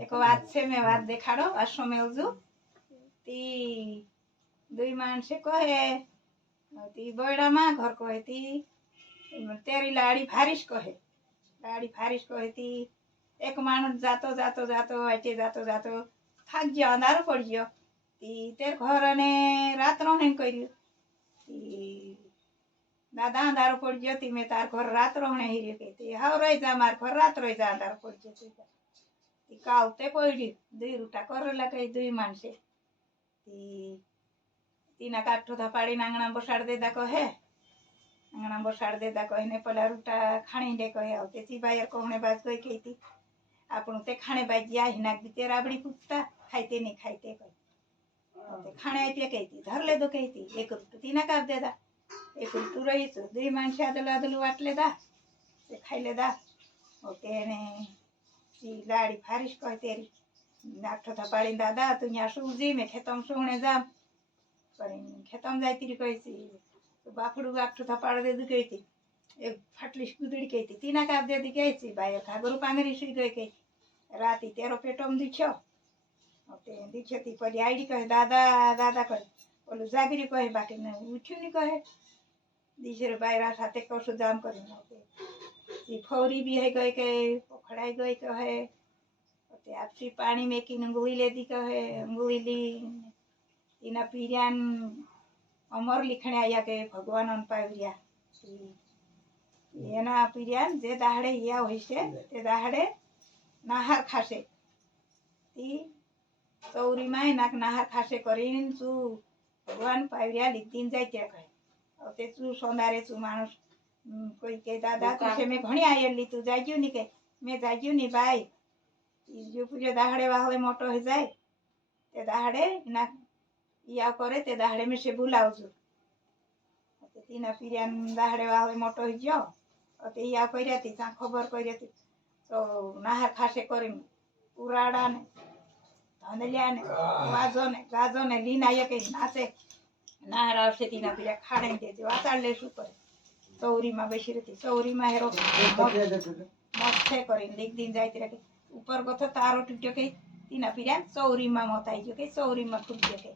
एक बात से मैं बात देखाड़ो आशो मेलजू ती दुई मानसे कहे ती बड़ा माँ घर कहे ती तेरी लाड़ी फारिश कहे ती एक मानुस जातो जातो जातो वाचे जातो जातो थाक गयो अंधारो पड़ गयो ती तेर घर ने रात रोहने कर्यु दादा अंधारो पड़ गयो ती मैं तार घर रात रोहने ही कहती हाव रही जा मार घर रात रही जा अंधारो पड़ गयो ती कावते पड़ी दुई रूटा करेला कही दुई मानसे तीना काठो थपाड़ी आंगणा बसाड़ देदा कहे आंगणा बसाड़ देदा कहे ने पला रूटा खाणी दे कहे आवते ती बायर कोहणे बाज गई कहती आपण ते खाणे बाज या हिना बीते राबड़ी पूछता खाइते नहीं खाइते कहे खाणे आप्या कहती धर ले दो कहती एक रूट तीना काप देदा एक रूट रही तो दुई मानसे आदलू आदलू वाटले दा ते खाइले दा ओके ने ती लाड़ी फारिश कहे तेरी नाठो थपाड़ी दादा तू यहाँ सूजी में खेतम सुने जाम पर खेतम जाती कहती तो बाफड़ू आठो थपाड़ दे दू कहती एक फाटली गुदड़ी कहती तीना काप दे दी कहती बाय घागरू पांगरी सुई गई कही राती तेरो पेटम दीछो दीछो ती पड़ी आईडी कहे दादा दादा कहे बोलू जागरी कहे बाकी ने उठ्यू नहीं कहे दीशर बायरा साथे कसु जाम कर फौरी भी है गए कहे पखड़ाई गई कहे आपसी पानी में की अंगुली ले दी कहे अंगुली ली इना पीरियान अमर लिखने आया के भगवान अन पावरिया एना पीरियान जे दाहड़े या होइसे ते दाहड़े नाहार खासे ती चौरी माय नाक नाहार खासे करीन चू भगवान पावरिया लिखदीन जाय त्या कहे और ते चू सोंदारे चू मानुस कोई के दादा तुसे में घणी आयली तू जाज्यू नी के मैं जाज्यू नी बाई जो पूरे दाहड़े वाहले मोटो हो जाए ते दाहड़े ना या करे ते दाहड़े में से बुलावजू तीना पीरियान दाहड़े वाहले मोटो हो गयो ते या कर्या ती ता खबर कर्या ती तो नाहार खासे करीन उराड़ा ने धंधलिया ने गाजो ने लीना ये के नासे नाहार आवशे तीना पीरिया खाड़े देजो आताड़ ले शू करे चौरी में बेसी रहती चौरी में हेरो मथे करीन एक दिन जाती रखे ऊपर गथो तारो टूट्यो के तीना पीरिया चौरी में मत आई जो के चौरी में फूट के